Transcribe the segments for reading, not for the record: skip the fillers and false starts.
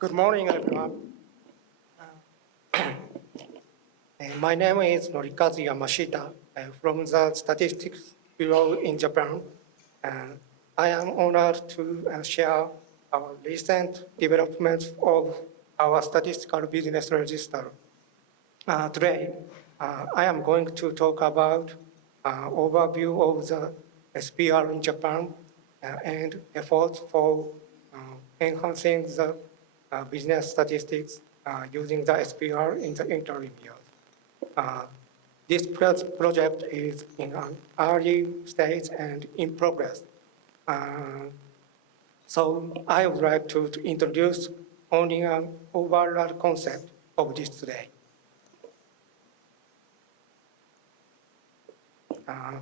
Good morning, everyone. My name is Norikazu Yamashita from the Statistics Bureau in Japan. I am honored to share our recent developments of our statistical business register. Today, I am going to talk about overview of the SPR in Japan and efforts for enhancing the business statistics using the SPR in the interim years. This project is in an early stage and in progress. So I would like to introduce only an overall concept of this today.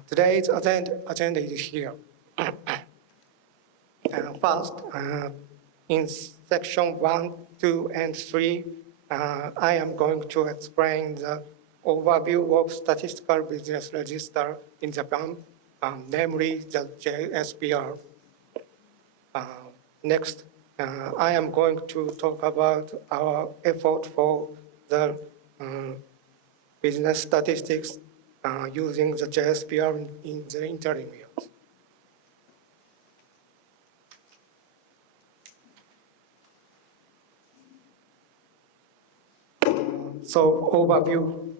Today's agenda is here. First, in section 1, 2, and 3, I am going to explain the overview of statistical business register in Japan, namely the JSPR. Next, I am going to talk about our effort for the business statistics using the JSPR in the interim years. So overview.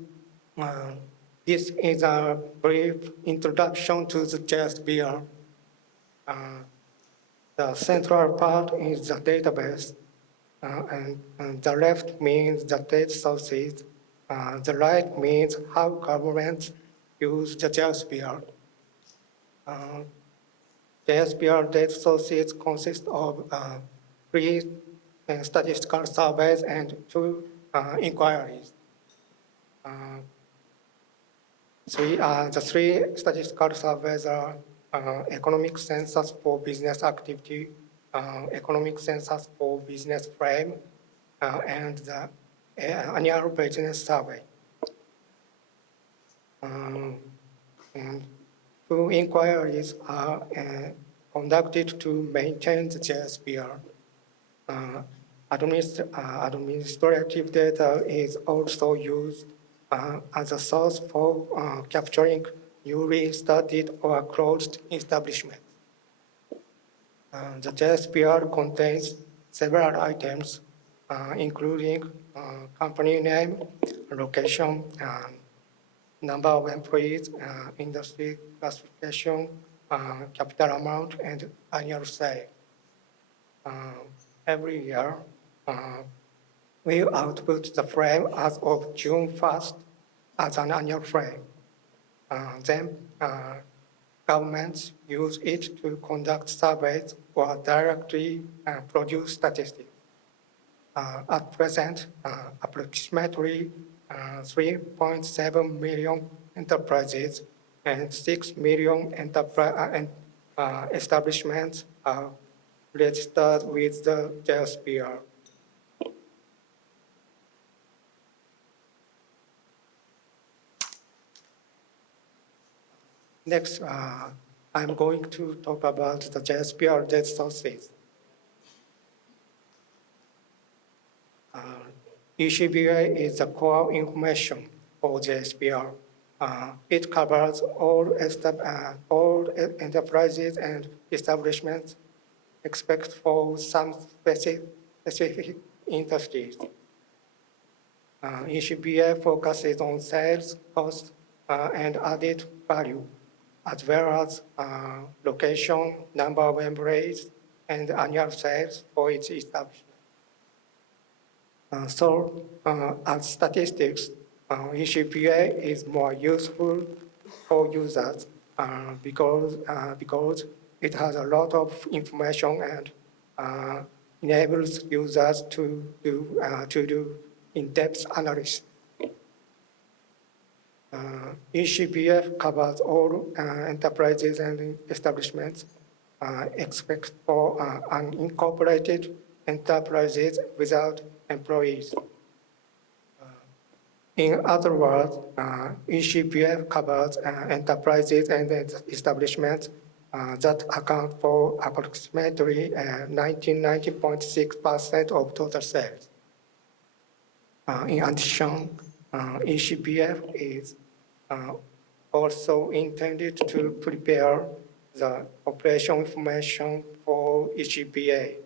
This is a brief introduction to the JSPR. The central part is the database, and the left means the data sources. The right means how governments use the JSPR. JSPR data sources consist of three statistical surveys and two inquiries. The three statistical surveys are economic census for business activity, economic census for business frame, and the annual business survey. And two inquiries are conducted to maintain the JSPR. Administrative data is also used as a source for capturing newly started or closed establishments. The JSPR contains several items, including company name, location, number of employees, industry classification, capital amount, and annual sale. Every year, we output the frame as of June 1st as an annual frame. Then governments use it to conduct surveys or directly produce statistics. At present, approximately 3.7 million enterprises and 6 million establishments are registered with the JSPR. Next, I'm going to talk about the JSPR data sources. ECBA is the core information for JSPR. It covers all enterprises and establishments except for some specific industries. ECBA focuses on sales, cost, and added value, as well as location, number of employees, and annual sales for each establishment. As statistics, ECPA is more useful for users because it has a lot of information and enables users to do in-depth analysis. ECPF covers all enterprises and establishments except for unincorporated enterprises without employees. In other words, ECPF covers enterprises and establishments that account for approximately 90.6% of total sales. In addition, ECBF is also intended to prepare the operation information for ECBA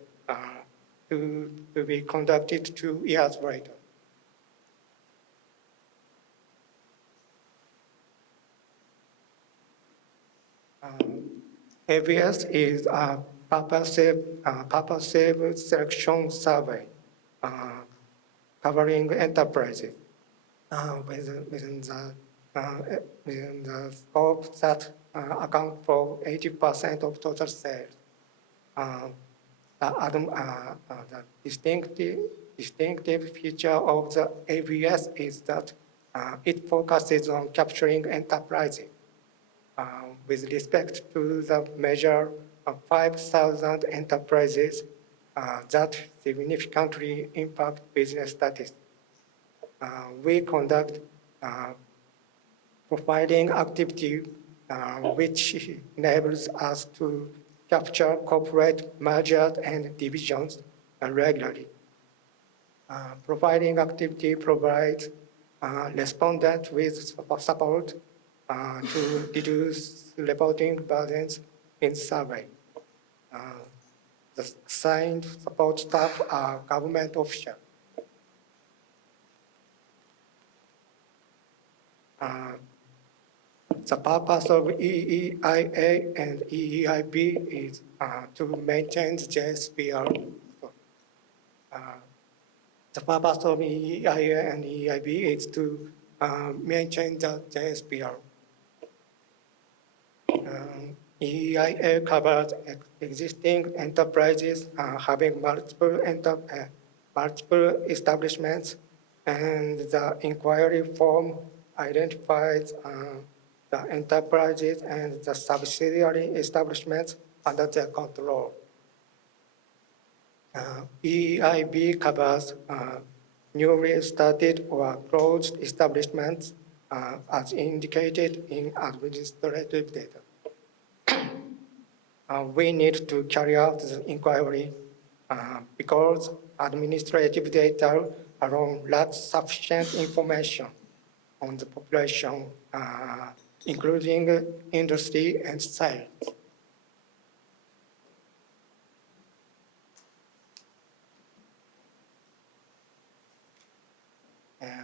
to be conducted 2 years later. ABS is a purposive selection survey covering enterprises within the scope that account for 80% of total sales. The distinctive feature of the ABS is that it focuses on capturing enterprises with respect to the measure of 5,000 enterprises that significantly impact business statistics. We conduct profiling activity which enables us to capture corporate mergers and divisions regularly. Profiling activity provides respondents with support to reduce reporting burdens in survey. The assigned support staff are government officials. The purpose of EEIA and EEIB is to maintain the JSPR. The purpose of EEIA and EEIB is to maintain the JSPR. EEIA covers existing enterprises having multiple establishments, and the inquiry form identifies the enterprises and the subsidiary establishments under their control. EEIB covers newly started or closed establishments as indicated in administrative data. We need to carry out the inquiry because administrative data alone lacks sufficient information on the population, including industry and science.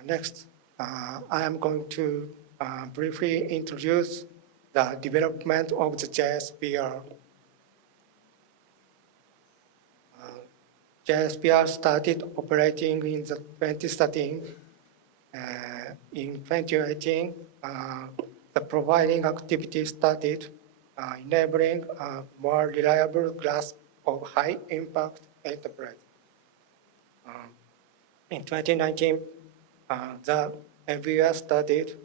Next, I am going to briefly introduce the development of the JSPR. JSPR started operating in the 2013. In 2018, the providing activity started, enabling a more reliable grasp of high-impact enterprise. In 2019, the FBS started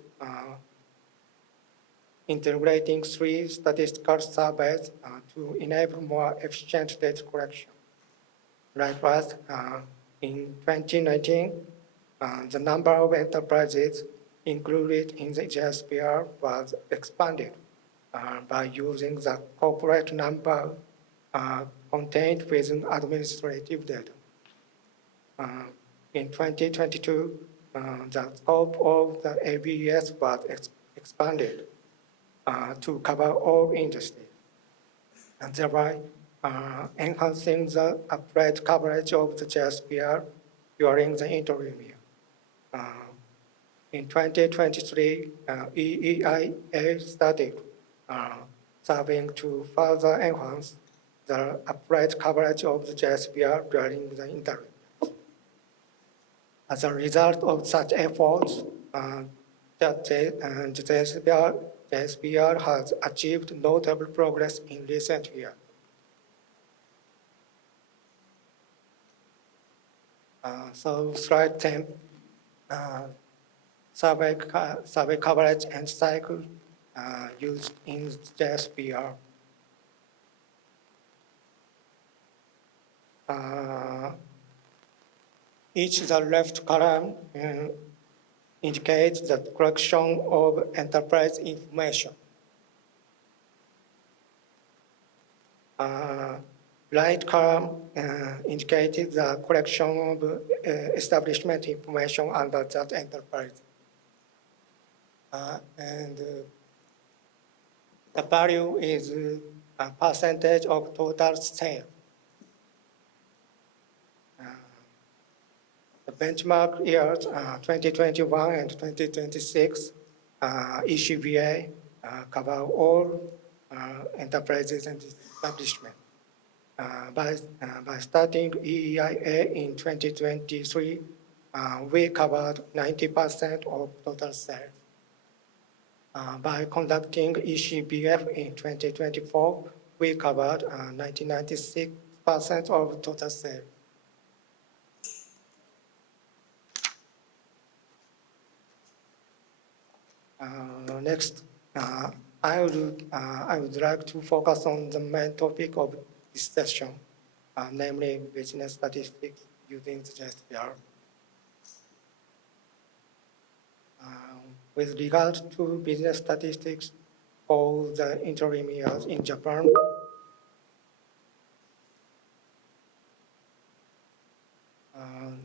integrating 3 statistical surveys to enable more efficient data collection. Likewise, in 2019, the number of enterprises included in the JSPR was expanded by using the corporate number contained within administrative data. In 2022, the scope of the ABS was expanded to cover all industries, and thereby enhancing the applied coverage of the JSPR during the interim year. In 2023, EEIA started serving to further enhance the applied coverage of the JSPR during the interim. As a result of such efforts, the JSPR has achieved notable progress in recent years. So slide 10, survey coverage and cycle used in JSPR. Each the left column indicates the collection of enterprise information. Light column indicated the collection of establishment information under that enterprise. And the value is a percentage of total sale. The benchmark years 2021 and 2026 ECBA cover all enterprises and establishments. By starting EEIA in 2023, we covered 90% of total sales. By conducting ECBF in 2024, we covered 96% of total sales. Next, I would like to focus on the main topic of this session, namely business statistics using the JSPR. With regard to business statistics for the interim years in Japan,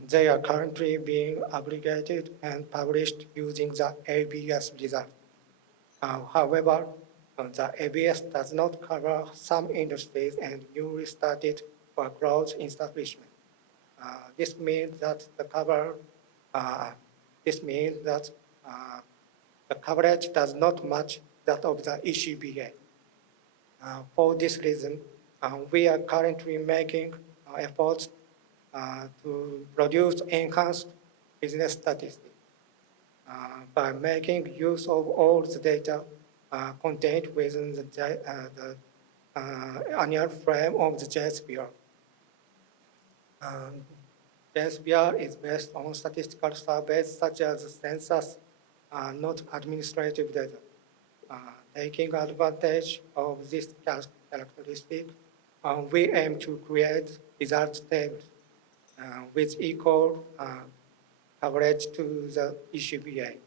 they are currently being aggregated and published using the ABS result. However, the ABS does not cover some industries and newly started or closed establishments. This means that the coverage does not match that of the ECBA. For this reason, we are currently making efforts to produce enhanced business statistics by making use of all the data contained within the annual frame of the JSPR. JSPR is based on statistical surveys such as the census, not administrative data. Taking advantage of this characteristic, we aim to create results tables with equal coverage to the ECBA,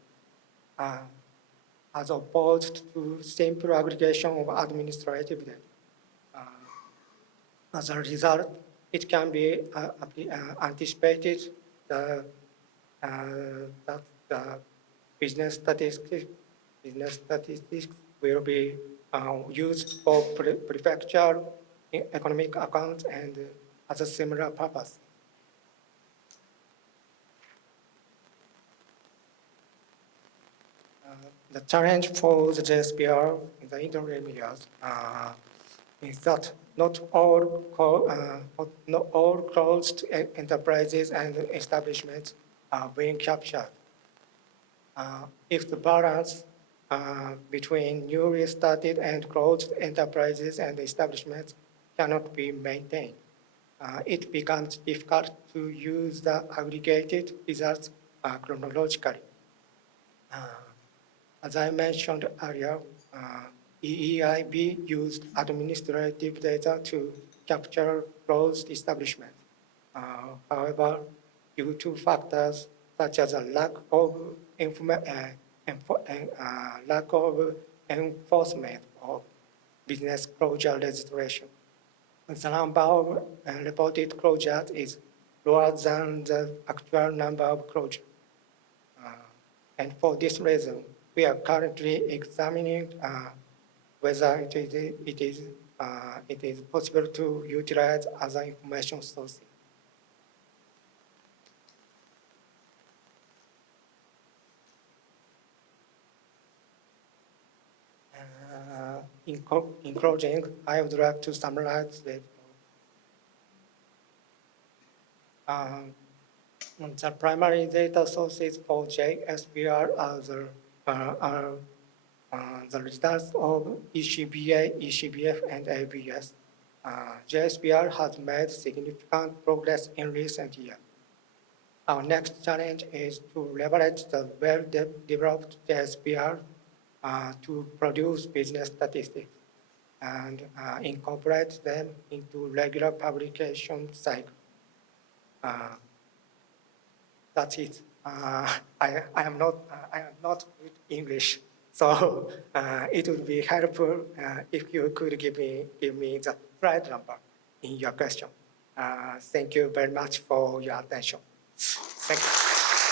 as opposed to simple aggregation of administrative data. As a result, it can be anticipated that the business statistics will be used for prefecture, economic accounts, and other similar purpose. The challenge for the JSPR in the interim years is that not all closed enterprises and establishments are being captured. If the balance between newly started and closed enterprises and establishments cannot be maintained, it becomes difficult to use the aggregated results chronologically. As I mentioned earlier, EEIB used administrative data to capture closed establishments. However, due to factors such as a lack of enforcement of business closure legislation, the number of reported closures is lower than the actual number of closures. And for this reason, we are currently examining whether it is possible to utilize other information sources. In closing, I would like to summarize that the primary data sources for JSPR are the results of ECBA, ECBF, and ABS. JSPR has made significant progress in recent years. Our next challenge is to leverage the well-developed JSPR to produce business statistics and incorporate them into regular publication cycle. That's it. I am not good English, So it would be helpful if you could give me the slide number in your question. Thank you very much for your attention. Thank you.